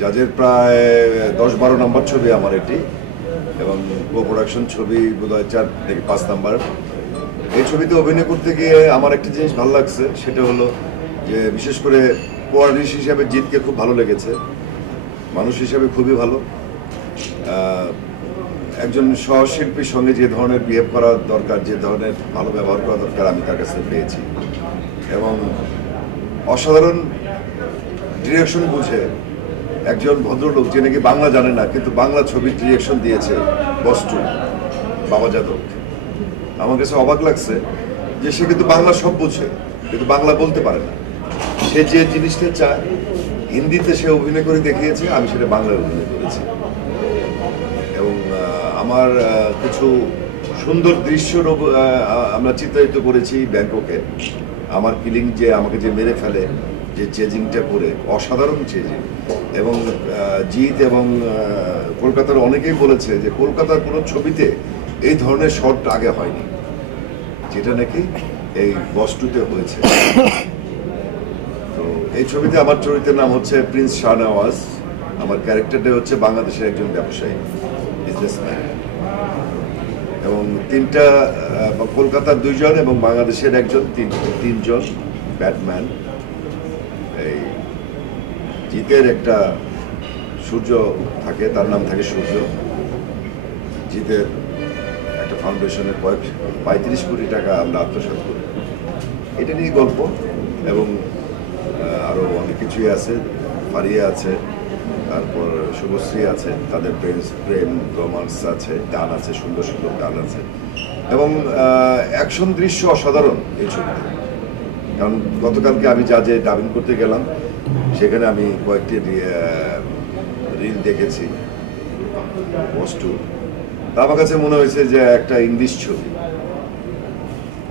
জাজের প্রায় 10-12 নম্বর ছবি আমার এটি, এবং কো প্রোডাকশন ছবি বোধহয় 4 থেকে 5 নম্বর। এই ছবিতে অভিনয় করতে গিয়ে আমার একটা জিনিস ভালো লাগছে, সেটা হলো যে বিশেষ করে কোয়ার্ডিনেটর হিসাবে জিতকে খুব ভালো লেগেছে, মানুষ হিসাবে খুবই ভালো। একজন সহশিল্পীর সঙ্গে যে ধরনের বিহেভ করা দরকার, যে ধরনের ভালো ব্যবহার করা দরকার, আমি তার কাছে পেয়েছি। এবং অসাধারণ ডিরেকশন বুঝে একজন ভদ্রলোক, যে নাকি বাংলা জানে না কিন্তু বাংলা ছবির ডিরেকশন দিয়েছে বস্তু বাবা যাদব। আমার কাছে অবাক লাগছে যে সে কিন্তু বাংলা সব বুঝে কিন্তু বাংলা বলতে পারে না। সে যে জিনিসটা চায় হিন্দিতে সে অভিনয় করে দেখিয়েছে, আমি সেটা বাংলায় অভিনয় করেছি। এবং আমার কিছু সুন্দর দৃশ্য আমরা চিত্রায়িত করেছি ব্যাংককে। আমার কিলিং, যে আমাকে যে মেরে ফেলে, যে চেজিংটা করে, অসাধারণ চেজিং। এবং জিৎ এবং কলকাতার অনেকেই বলেছে যে কলকাতার কোনো ছবিতে এই ধরনের শট আগে হয়নি, যেটা নাকি এই বস্তুতে হয়েছে। তো এই ছবিতে আমার চরিত্রের নাম হচ্ছে প্রিন্স শাহনওয়াজ। আমার ক্যারেক্টারটা হচ্ছে বাংলাদেশের একজন ব্যবসায়ী, বিজনেসম্যান। এবং কলকাতার 2 জন এবং বাংলাদেশের একজন, 3 জন ব্যাটম্যান। এই জিতের একটা সূর্য থাকে, তার নাম থাকে সূর্য। জিতের একটা ফাউন্ডেশনের 35 কোটি টাকা আমরা আত্মসাৎ করি, এটা নিয়ে গল্প। এবং আরও অনেক কিছুই আছে, ফারিয়া আছে, তারপর শুভশ্রী আছে, তাদের প্রেম রোমান্স আছে, গান আছে, সুন্দর সুন্দর গান আছে। এবং অ্যাকশন দৃশ্য অসাধারণ এই ছবিতে। কারণ গতকালকে আমি জাজে ডাবিং করতে গেলাম, সেখানে আমি কয়েকটি রিল দেখেছি বস্তু। তা আমার কাছে মনে হয়েছে যে একটা ইংলিশ ছবি,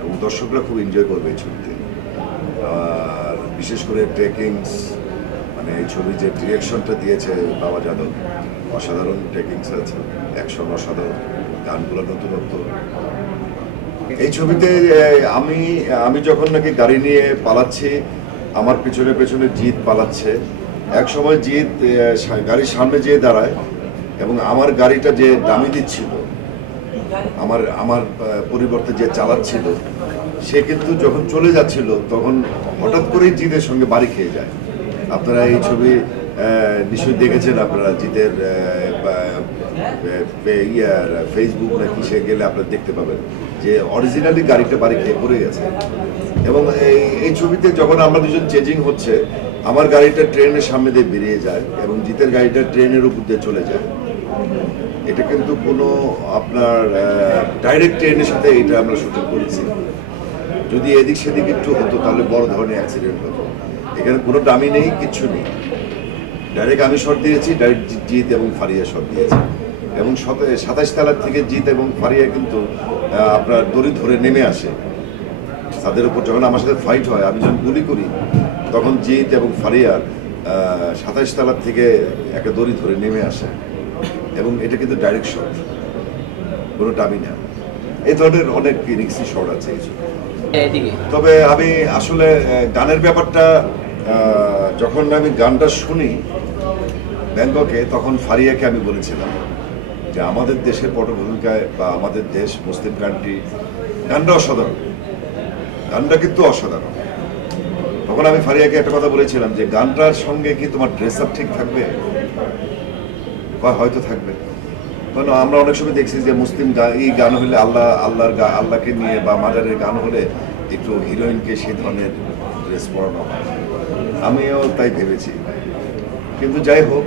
এবং দর্শকরা খুব এনজয় করবে এই ছবিতে। আর বিশেষ করে টেকিংস, মানে এই ছবি যে ডিরেকশনটা দিয়েছে বাবা যাদব, অসাধারণ টেকিংস আছে, অ্যাকশন অসাধারণ, গানগুলো নতুনত্ব। এই ছবিতে আমি যখন নাকি গাড়ি নিয়ে পালাচ্ছি, আমার পেছনে পেছনে জিৎ পালাচ্ছে। এক সময় জিৎ গাড়ির সামনে যেয়ে দাঁড়ায়, এবং আমার গাড়িটা যে দামি দিচ্ছিল, আমার পরিবর্তে যে চালাচ্ছিল, সে কিন্তু যখন চলে যাচ্ছিল তখন হঠাৎ করেই জিতের সঙ্গে বাড়ি খেয়ে যায়। আপনারা এই ছবি নিশ্চয়ই দেখেছেন, আপনারা জিতের ফেসবুক না কিসে গেলে আপনারা দেখতে পাবেন যে অরিজিনালি গাড়িটা বাড়ি খেয়ে পড়ে গেছে। এবং এই ছবিতে যখন আমরা দুজন চেজিং হচ্ছে, আমার গাড়িটা ট্রেনের সামনে দিয়ে বেরিয়ে যায় এবং জিতের গাড়িটা ট্রেনের উপর দিয়ে চলে যায়। এটা কিন্তু কোনো আপনার ডাইরেক্ট ট্রেনের সাথে এটা আমরা শুটিং করেছি। যদি এদিক সেদিক একটু হতো তাহলে বড় ধরনের অ্যাক্সিডেন্ট হতো। এখানে কোনো দামি নেই, কিচ্ছু নেই, ডাইরেক্ট আমি শট দিয়েছি, ডাইরেক্ট জিৎ এবং ফারিয়া শট দিয়েছি। এবং 27 তলার থেকে জিৎ এবং ফারিয়া কিন্তু আপনার দড়ি ধরে নেমে আসে তাদের উপর। যখন আমার সাথে ফাইট হয়, আমি যখন গুলি করি, তখন জিৎ এবং ফারিয়ার 27 তলার থেকে একটা দড়ি ধরে নেমে আসে। এবং এটা কিন্তু ডাইরেক্ট শট, কোনো দামি না। এই ধরনের অনেক রিক্সি শট আছে এই ছবি। তবে আমি আসলে গানের ব্যাপারটা, যখন আমি গানটা শুনি ব্যাংককে, তখন ফারিয়াকে আমি বলেছিলাম যে আমাদের দেশের পটভূমিকায় বা আমাদের দেশ মুসলিম কান্ট্রি, গানটা অসাধারণ, গানটা কিন্তু অসাধারণ। তখন আমি ফারিয়াকে একটা কথা বলেছিলাম যে গানটার সঙ্গে কি তোমার ড্রেস আপ ঠিক থাকবে? হয়তো থাকবে। কারণ আমরা অনেক সময় দেখছি যে মুসলিম এই গান হলে আল্লাহকে নিয়ে বা মাজারের গান হলে একটু হিরোইনকে সেই ধরনের ড্রেস পরানো হয়। আমিও তাই ভেবেছি, কিন্তু যাই হোক,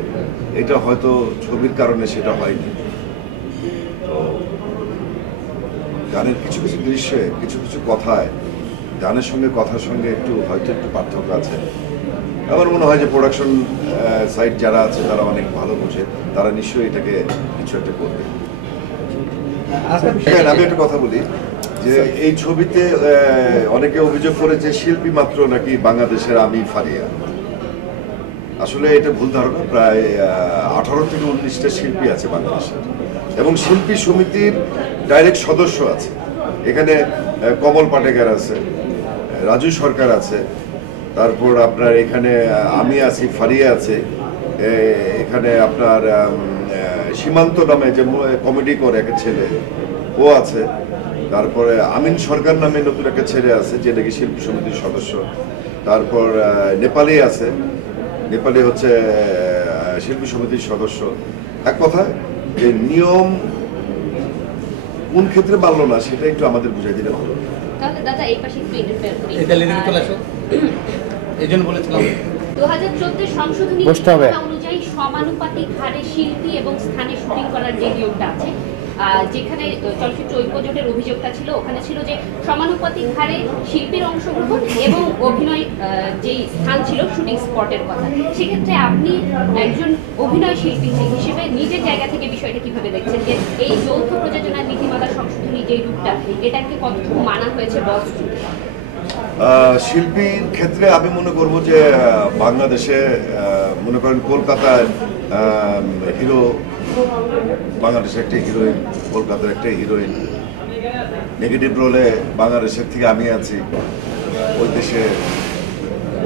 এটা হয়তো ছবির কারণে সেটা হয়নি। তো গানের কিছু কিছু দৃশ্যে, কিছু কিছু কথায়, গানের সঙ্গে কথার সঙ্গে হয়তো একটু পার্থক্য আছে। আমার মনে হয় যে প্রোডাকশন সাইড যারা আছে তারা অনেক ভালো বোঝে, তারা নিশ্চয়ই এটাকে কিছু একটা করবে। আমি একটা কথা বলি যে এই ছবিতে অনেকে অভিযোগ করেছে শিল্পী মাত্র নাকি বাংলাদেশের আমি ফারিয়া। আসলে এটা ভুল ধারণা। প্রায় 18 থেকে 19টা শিল্পী আছে বাংলাদেশের, এবং শিল্পী সমিতির ডাইরেক্ট সদস্য আছে। এখানে কমল পাটেকার আছে, রাজু সরকার আছে, তারপর আপনার এখানে আমি আছি, ফারিয়া আছে, এখানে আপনার সীমান্ত নামে যে কমেডি করে একটা ছেলে ও আছে, তারপরে আমিন সরকার নামে নতুন একটা ছেলে আছে যে নাকি শিল্পী সমিতির সদস্য, তারপর নেপালি আছে, নেপালি হচ্ছে শিল্পী সমিতির সদস্য। এক কথায় যে নিয়ম কোন ক্ষেত্রে মানলো না সেটা একটু আমাদের বুঝাই দিলে ভালো। তাহলে দাদা এই পাশে একটু ইন্টারফেয়ার করি। এইজন্য বলেছিলাম 2014 সংশোধনী অনুযায়ী সমানুপাতিক হারে শিল্পী এবং স্থানে শুটিং করার যে নিয়মটা আছে, যেখানে চলচ্চিত্র ঐক্য জোটের অভিযোগটা ছিল, ওখানে ছিল যে সমানুপাতিক হারে শিল্পীর অংশগ্রহণ এবং অভিনয় যেই স্থান ছিল শুটিং স্পটের কথা। সেক্ষেত্রে আপনি একজন অভিনয় শিল্পী হিসেবে নিজের জায়গা থেকে বিষয়টা কিভাবে দেখছেন যে এই যৌথ প্রযোজনার নীতিমালা সংশোধনী যে রূপটা, এটাকে কতটুকু মানা হয়েছে বস? শিল্পীর ক্ষেত্রে আমি মনে করব যে বাংলাদেশে মনে করেন কলকাতার হিরো, বাংলাদেশের একটা হিরোইন, কলকাতার একটা হিরোইন, নেগেটিভ রোলে বাংলাদেশের থেকে আমি আছি, ওই দেশে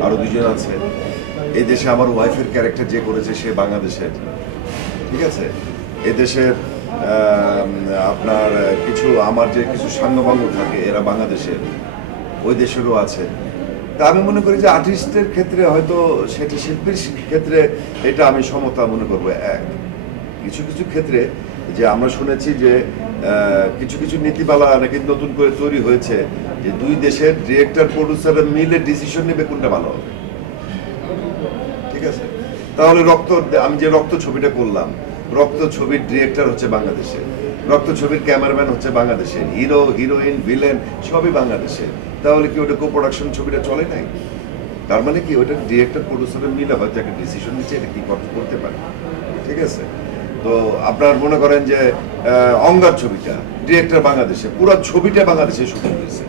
আরো দুজন আছে, এই দেশে আমার ওয়াইফের ক্যারেক্টার যে করেছে সে বাংলাদেশের, ঠিক আছে, এই দেশের আপনার কিছু আমার যে কিছু সাঙ্গপাঙ্গ থাকে এরা বাংলাদেশের, ওই দেশেরও আছে। তা আমি মনে করি যে আর্টিস্টের ক্ষেত্রে হয়তো সেটা, শিল্পীর ক্ষেত্রে এটা আমি সমতা মনে করবো এক। কিছু কিছু ক্ষেত্রে যে আমরা শুনেছি যে কিছু কিছু নীতিমালা নাকি নতুন করে তৈরি হয়েছে যে দুই দেশের ডিরেক্টর প্রডিউসাররা মিলে ডিসিশন নেবে কোনটা ভালো হবে, ঠিক আছে। তাহলে আমি যে রক্ত ছবিটা করলাম, রক্ত ছবির ডিরেক্টর হচ্ছে বাংলাদেশে, রক্ত ছবির ক্যামেরাম্যান হচ্ছে বাংলাদেশে, হিরো হিরোইন ভিলেন সবই বাংলাদেশে, তাহলে কি ওটা কো প্রোডাকশন ছবিটা চলে নাই? তার মানে কি ওটা ডিরেক্টর প্রডিউসারের মিলে হয়তো একটা ডিসিশন নিচ্ছে এটা কি করতে পারে, ঠিক আছে। তো আপনার মনে করেন যে অঙ্গার ছবিটা ডিরেক্টর বাংলাদেশে, পুরো ছবিটা বাংলাদেশে শুটিং হয়েছে,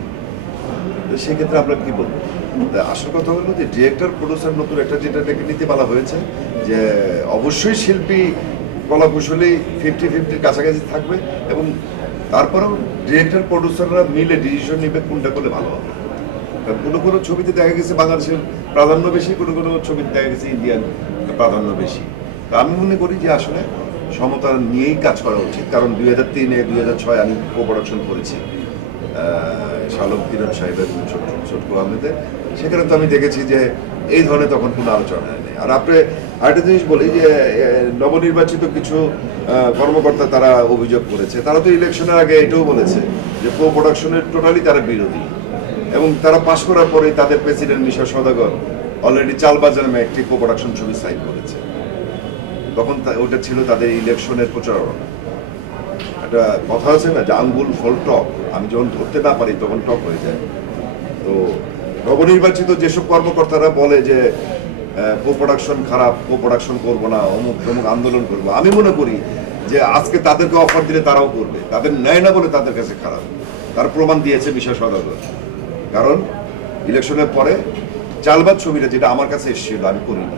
তো সেক্ষেত্রে আমরা কি বলবো? আসল কথা হলো যে ডিরেক্টর প্রডিউসার নতুন একটা যেটা নীতিমালা হয়েছে যে অবশ্যই শিল্পী কলাকুশলী 50-50 কাছাকাছি থাকবে, এবং তারপরেও ডিরেক্টর প্রডিউসাররা মিলে ডিসিশন নেবে কোনটা করলে ভালো হবে। কারণ কোনো কোনো ছবিতে দেখা গেছে বাংলাদেশের প্রাধান্য বেশি, কোনো কোনো ছবিতে দেখা গেছে ইন্ডিয়ান প্রাধান্য বেশি। তা আমি মনে করি যে আসলে সমতা নিয়েই কাজ করা উচিত, কারণ 2003-এ 2006 আমি কো প্রোডাকশন করেছি শালম কিরণ সাহেবের ছোটকু আহমেদের, সেখানে তো আমি দেখেছি যে এই ধরনের তখন কোনো আলোচনা নেই। আর আপনি আরেকটা জিনিস বলি যে নবনির্বাচিত কিছু কর্মকর্তা তারা অভিযোগ করেছে, তারা তো ইলেকশনের আগে এটাও বলেছে যে কো প্রোডাকশনের টোটালি তারা বিরোধী, এবং তারা পাশ করার পরে তাদের প্রেসিডেন্ট মিশা সওদাগর অলরেডি চালবাজার নামে একটি কো প্রোডাকশন ছবি সাইন করেছে। তখন ওটা ছিল তাদের ইলেকশনের প্রচারণা। একটা কথা আছে না যে আঙ্গুল ফল টক, আমি যখন ধরতে না পারি তখন টক হয়ে যায়। তো নবনির্বাচিত যেসব কর্মকর্তারা বলে যে কো প্রোডাকশন খারাপ, কো প্রোডাকশন করবো না, অমুক তমুক আন্দোলন করবো, আমি মনে করি যে আজকে তাদেরকে অফার দিলে তারাও করবে, তাদের নেয় না বলে তাদের কাছে খারাপ। তার প্রমাণ দিয়েছে মিশা সওদাগর, কারণ ইলেকশনের পরে চালবাজ ছবিটা যেটা আমার কাছে এসেছিল আমি করিনি,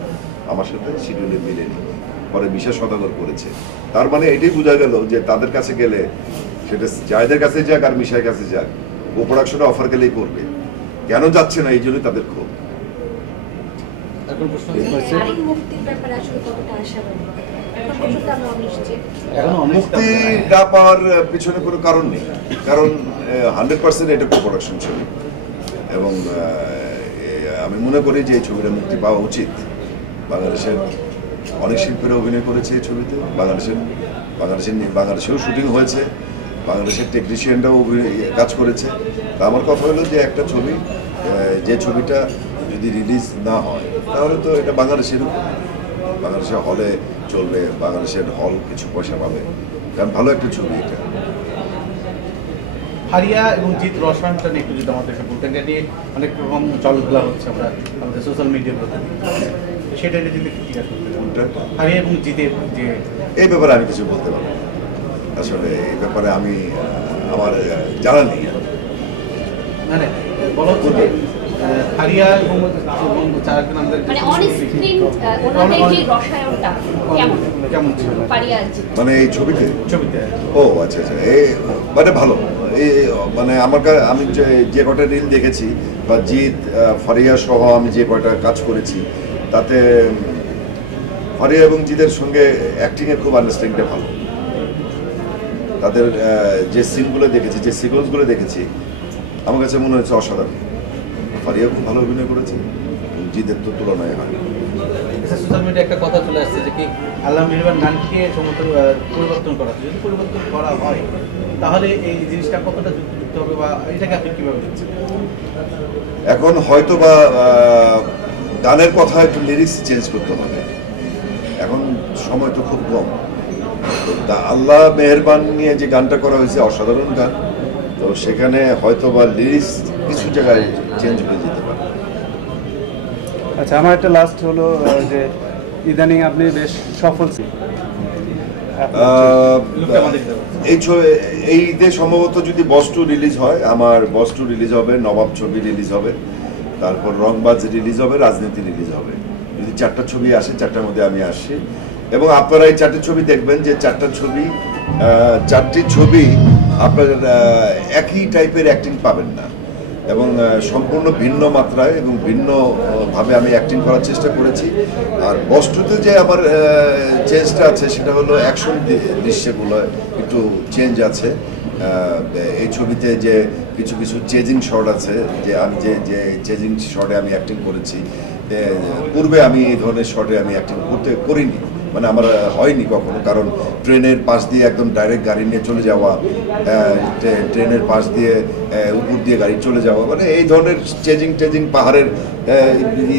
আমার সাথে শিডিউলে মিলেনি, পরে মিশা সওদাগর করেছে। তার মানে এটাই বোঝা গেল যে তাদের কাছে গেলে সেটা জায়দের কাছে যাক আর মিশার কাছে যাক, কো প্রোডাকশনে অফার গেলেই করবে, কেন যাচ্ছে না এই জন্যই তাদের ক্ষোভ। মুক্তি না পাওয়ার পিছনে কোনো কারণ নেই, কারণ 100% এটা কো প্রোডাকশন ছবি, এবং আমি মনে করি যে এই ছবিটা মুক্তি পাওয়া উচিত। বাংলাদেশের অনেক শিল্পীরা অভিনয় করেছে এই ছবিতে, বাংলাদেশেও শুটিং হয়েছে, বাংলাদেশের টেকনিশিয়ানরাও কাজ করেছে। তা আমার কথা হলো যে একটা ছবি, যে ছবিটা যদি রিলিজ না হয় তাহলে তো এটা বাংলাদেশের হলে চলবে, বাংলাদেশের হল কিছু পয়সা পাবে, কারণ ভালো একটা ছবি এটা। হারিয়া এবং জিৎ রসায়নটা নিয়ে একটু যদি আমাদের বলতেন, এটা নিয়ে অনেক রকম চলগুলা হচ্ছে আমরা আমাদের সোশ্যাল মিডিয়ার প্রতি, সেটা নিয়ে যদি জিজ্ঞাসা করতে, হারিয়া এবং জিতের যে এই ব্যাপারে আমি কিছু বলতে পারবো, আসলে এই ব্যাপারে আমি আমার জানা নেই। মানে বলা হচ্ছে যে হারিয়া এবং কেমন ছিল মানে এই ছবিতে ছবিতে? ও আচ্ছা আচ্ছা, মানে ভালো, এই মানে আমি যে কটা রিল দেখেছি বা জিৎ ফারিয়া সহ আমি যে কয়টা কাজ করেছি তাতে ফারিয়া এবং জিদের সঙ্গে অ্যাক্টিংয়ে খুব আন্ডারস্ট্যান্ডিংটা ভালো। তাদের যে সিনগুলো দেখেছি, যে সিকোয়েন্সগুলো দেখেছি, আমার কাছে মনে হচ্ছে অসাধারণ। ফারিয়া খুব ভালো অভিনয় করেছে, জিদের তো তুলনায় হয়। সোশ্যাল মিডিয়ায় একটা কথা চলে আসছে যে কি আল্লাহ মেহরবান গানকে সমস্ত পরিবর্তন করা, যদি পরিবর্তন করা হয় তাহলে এই জিনিসটা কতটা যুক্তিযুক্ত হবে বা এটাকে আপনি কিভাবে দেখছেন? এখন হয়তো বা গানের কথা একটু লিরিক্স চেঞ্জ করতে হবে, এখন সময় তো খুব কম। তা আল্লাহ মেহেরবান নিয়ে যে গানটা করা হয়েছে অসাধারণ গান, তো সেখানে হয়তো বা লিরিক্স কিছু জায়গায় চেঞ্জ হয়ে যেতে পারে। আচ্ছা, আমার একটা লাস্ট হলো যে ইদানিং আপনি বেশ সফল এই ঈদে সম্ভবত যদি বস 2 রিলিজ হয়, আমার বস 2 রিলিজ হবে, নবাব ছবি রিলিজ হবে, তারপর রংবাজ রিলিজ হবে, রাজনীতি রিলিজ হবে। যদি 4টা ছবি আসে, 4টার মধ্যে আমি আসছি এবং আপনারা এই 4টে ছবি দেখবেন যে 4টি ছবি আপনার একই টাইপের অ্যাক্টিং পাবেন না এবং সম্পূর্ণ ভিন্ন মাত্রায় এবং ভিন্নভাবে আমি অ্যাক্টিং করার চেষ্টা করেছি। আর বস্তুতে যে আমার চেঞ্জটা আছে সেটা হলো অ্যাকশন দৃশ্যগুলো একটু চেঞ্জ আছে। এই ছবিতে যে কিছু চেজিং শট আছে, যে আমি যে চেজিং শটে আমি অ্যাক্টিং করেছি, পূর্বে আমি এই ধরনের শটে আমি অ্যাক্টিং করিনি, মানে আমার হয়নি কখনো। কারণ ট্রেনের পাশ দিয়ে একদম ডাইরেক্ট গাড়ি নিয়ে চলে যাওয়া, ট্রেনের পাশ দিয়ে উপর দিয়ে গাড়ি চলে যাওয়া, মানে এই ধরনের চেজিং পাহাড়ের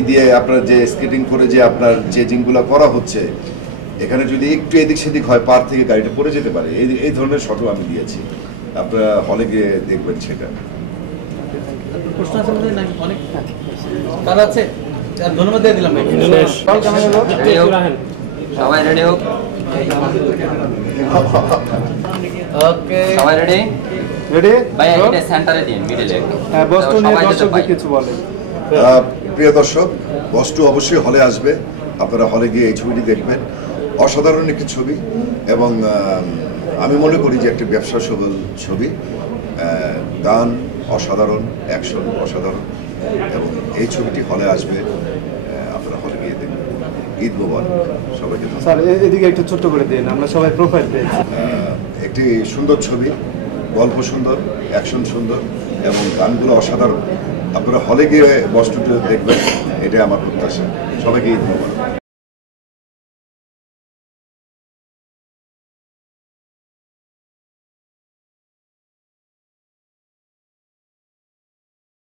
দিয়ে আপনার যে স্কেটিং করে যে আপনার চেজিংগুলো করা হচ্ছে, এখানে যদি একটু এদিক সেদিক হয় পার থেকে গাড়িটা পড়ে যেতে পারে, এই ধরনের শটও আমি দিয়েছি। আপনারা হলে গিয়ে দেখবেন সেটা। প্রশ্ন আছে নাকি? অনেক কাজ আছে, ধন্যবাদ দিয়ে দিলাম ভাই। সবাই রেডি হোক। ওকে, সবাই রেডি? রেডি ভাই এটা সেন্টারে দিন, মিডলে। হ্যাঁ, বস্তু নিয়ে দর্শকদের কিছু বলেন। প্রিয় দর্শক, বস 2 অবশ্যই হলে আসবে, আপনারা হলে গিয়ে এই ছবিটি দেখবেন। অসাধারণ একটি ছবি এবং আমি মনে করি যে একটি ব্যবসা সফল ছবি। গান অসাধারণ, অ্যাকশন অসাধারণ এবং এই ছবিটি হলে আসবে, আপনারা হলে গিয়ে দেখবেন। ঈদ মোবারক সবাইকে। স্যার এদিকে একটু ছোট্ট করে দিন, আমরা সবাই প্রোফাইল পেয়েছি। একটি সুন্দর ছবি, গল্প সুন্দর, অ্যাকশন সুন্দর এবং গানগুলো অসাধারণ। আপনারা হলে গিয়ে বস 2 দেখবেন, এটাই আমার প্রত্যাশা। সবাইকে ঈদ মোবারক।